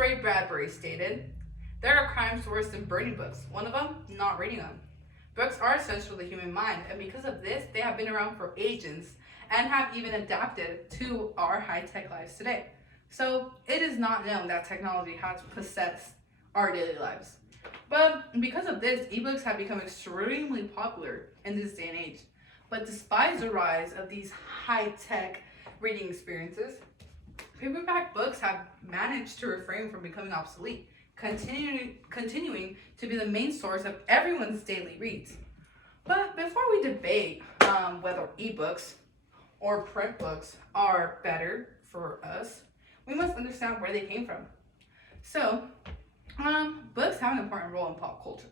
Ray Bradbury stated, there are crimes worse than burning books. One of them, not reading them. Books are essential to the human mind, and because of this, they have been around for ages and have even adapted to our high-tech lives today. So it is not known that technology has possessed our daily lives. But because of this, ebooks have become extremely popular in this day and age. But despite the rise of these high-tech reading experiences, paperback books have managed to refrain from becoming obsolete, continuing to be the main source of everyone's daily reads. But before we debate whether ebooks or print books are better for us, we must understand where they came from. So, books have an important role in pop culture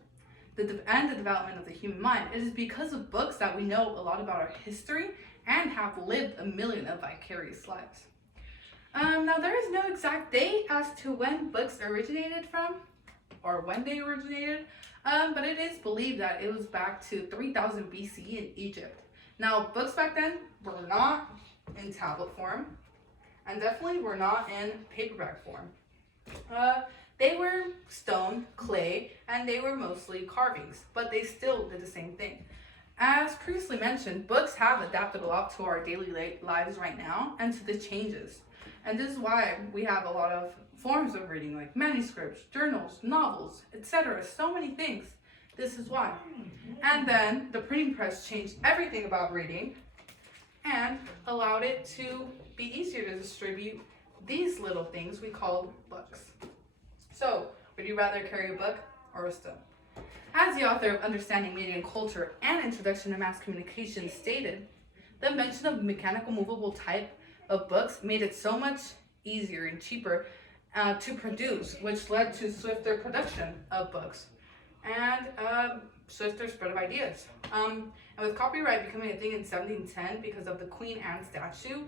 and the development of the human mind. It is because of books that we know a lot about our history and have lived a million of vicarious lives. Now, there is no exact date as to when books originated from or when they originated, but it is believed that it was back to 3000 BC in Egypt. Now, books back then were not in tablet form and definitely were not in paperback form. They were stone, clay, and they were mostly carvings, but they still did the same thing. As previously mentioned, books have adapted a lot to our daily lives right now and to the changes. And this is why we have a lot of forms of reading, like manuscripts, journals, novels, etc. So many things. This is why. And then the printing press changed everything about reading and allowed it to be easier to distribute these little things we call books. So, would you rather carry a book or a stone? As the author of Understanding Media and Culture and Introduction to Mass Communication stated, the invention of mechanical movable type of books made it so much easier and cheaper to produce, which led to swifter production of books and swifter spread of ideas. And with copyright becoming a thing in 1710 because of the Queen Anne statue,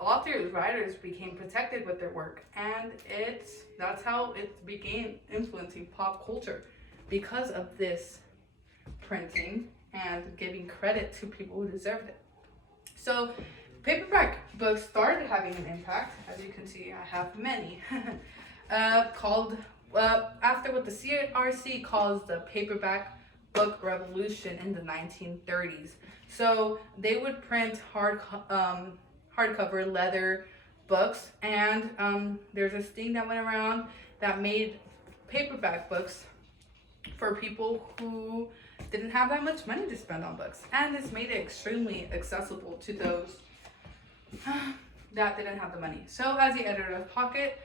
authors, writers became protected with their work, and that's how it began influencing pop culture because of this printing and giving credit to people who deserved it. So paperback books started having an impact. As you can see, I have many, called after what the CRC calls the paperback book revolution in the 1930s. So they would print hardcover leather books, and there's this thing that went around that made paperback books for people who didn't have that much money to spend on books, and this made it extremely accessible to those that didn't have the money. So as the editor of Pocket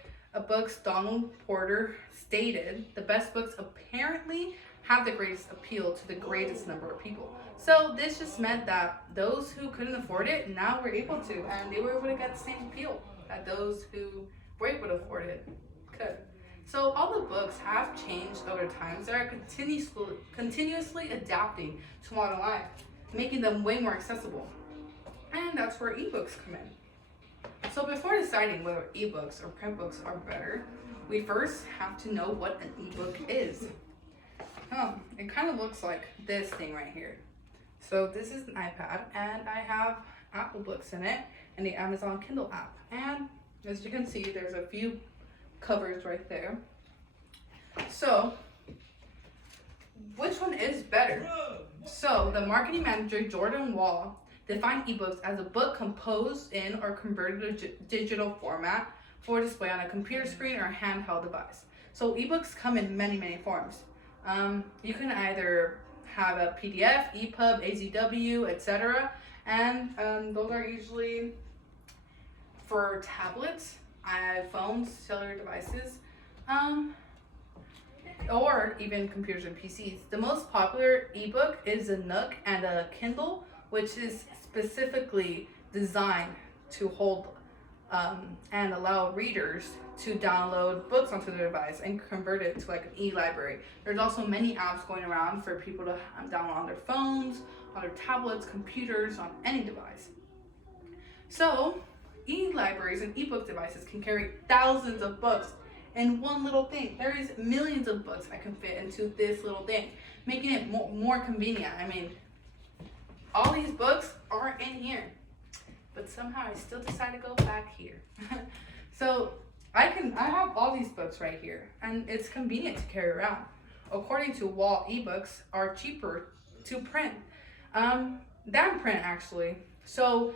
Books, Donald Porter stated, the best books apparently have the greatest appeal to the greatest number of people. So this just meant that those who couldn't afford it now were able to, and they were able to get the same appeal that those who were able to afford it could. So all the books have changed over time. They are continuously adapting to modern life, making them way more accessible. And that's where ebooks come in. So before deciding whether ebooks or print books are better, we first have to know what an ebook is. It kind of looks like this thing right here. So this is an iPad, and I have Apple Books in it and the Amazon Kindle app. And as you can see, there's a few covers right there. So which one is better? So the marketing manager Jordan Wall defined ebooks as a book composed in or converted to digital format for display on a computer screen or handheld device. So ebooks come in many forms. You can either have a PDF, EPUB, AZW, etc. And those are usually for tablets, iPhones, cellular devices, or even computers and PCs. The most popular ebook is a Nook and a Kindle, which is specifically designed to hold and allow readers to download books onto their device and convert it to like an e-library. There's also many apps going around for people to download on their phones, on their tablets, computers, on any device. So e-libraries and ebook devices can carry thousands of books in one little thing. There is millions of books that can fit into this little thing, making it more convenient. I mean, all these books are in here, but somehow I still decide to go back here. So I have all these books right here, and it's convenient to carry around. According to Wall, ebooks are cheaper to print than print actually. So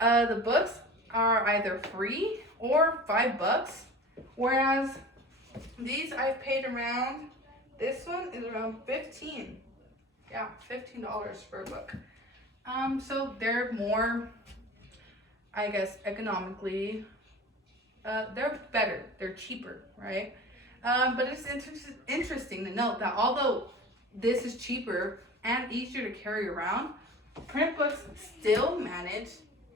the books are either free or $5, whereas these I've paid around. This one is around 15. Yeah, $15 for a book. So they're more, I guess, economically, they're better. They're cheaper, right? But it's interesting to note that although this is cheaper and easier to carry around, print books still manage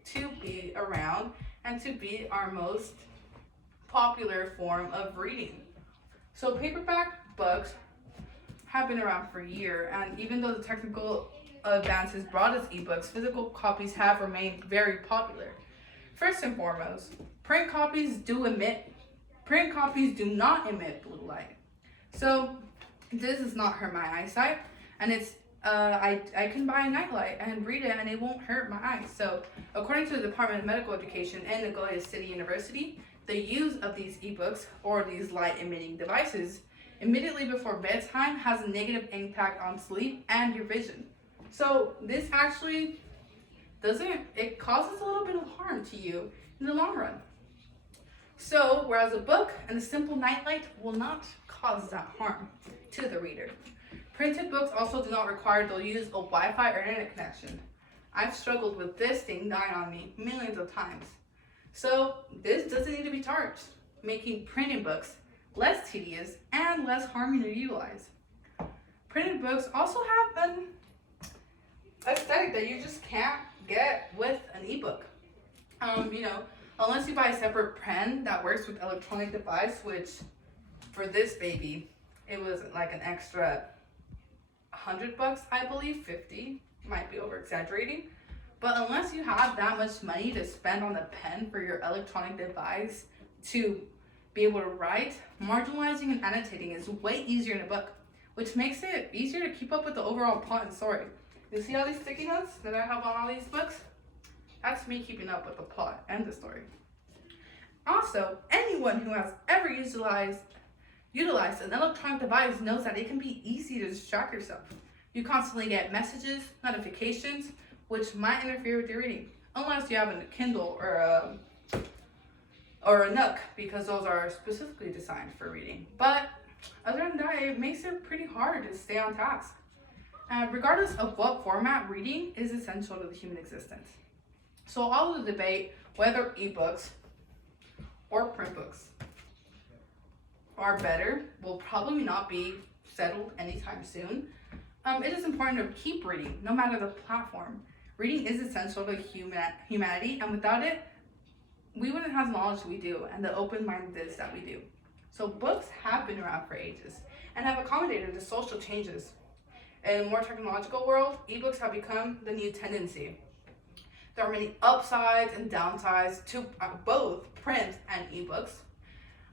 to be around and to be our most popular form of reading. So paperback books have been around for years, and even though the technical advances brought us ebooks, physical copies have remained very popular. First and foremost, print copies do not emit blue light. So this does not hurt my eyesight, and it's I can buy a nightlight and read it and it won't hurt my eyes. So according to the Department of Medical Education and Nagoya City University, the use of these ebooks or these light emitting devices immediately before bedtime has a negative impact on sleep and your vision. So this actually it causes a little bit of harm to you in the long run. So whereas a book and a simple nightlight will not cause that harm to the reader. Printed books also do not require to use a Wi-Fi or internet connection. I've struggled with this thing dying on me millions of times. So this doesn't need to be charged, making printed books less tedious and less harming to utilize. Printed books also have an aesthetic that you just can't get with an ebook. Unless you buy a separate pen that works with electronic device, which for this baby, it was like an extra $100, I believe, 50, might be over exaggerating. But unless you have that much money to spend on the pen for your electronic device to be able to write, marginalizing and annotating is way easier in a book, which makes it easier to keep up with the overall plot and story. You see all these sticky notes that I have on all these books? That's me keeping up with the plot and the story. Also, anyone who has ever utilized an electronic device knows that it can be easy to distract yourself. You constantly get messages, notifications, which might interfere with your reading, unless you have a Kindle or a Nook, because those are specifically designed for reading. But other than that, it makes it pretty hard to stay on task. Regardless of what format, reading is essential to the human existence. So all of the debate whether ebooks or print books are better will probably not be settled anytime soon. It is important to keep reading, no matter the platform. Reading is essential to humanity, and without it, we wouldn't have the knowledge we do and the open-mindedness that we do. So books have been around for ages and have accommodated the social changes. In a more technological world, ebooks have become the new tendency. There are many upsides and downsides to both print and ebooks.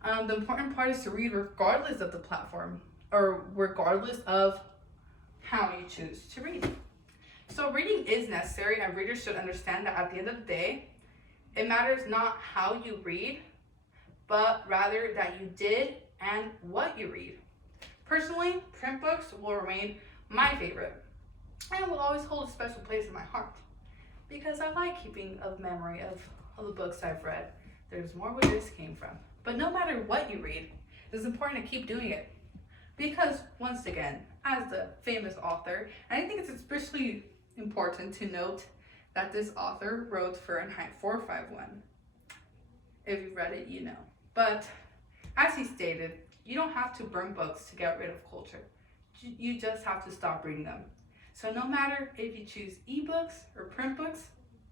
The important part is to read regardless of the platform or regardless of how you choose to read. So reading is necessary, and readers should understand that at the end of the day, it matters not how you read, but rather that you did and what you read. Personally, print books will remain my favorite and will always hold a special place in my heart because I like keeping a memory of all the books I've read. There's more where this came from. But no matter what you read, it's important to keep doing it because, once again, as the famous author, and I think it's especially important to note that this author wrote Fahrenheit 451. If you've read it, you know. But as he stated, you don't have to burn books to get rid of culture. You just have to stop reading them. So no matter if you choose ebooks or print books,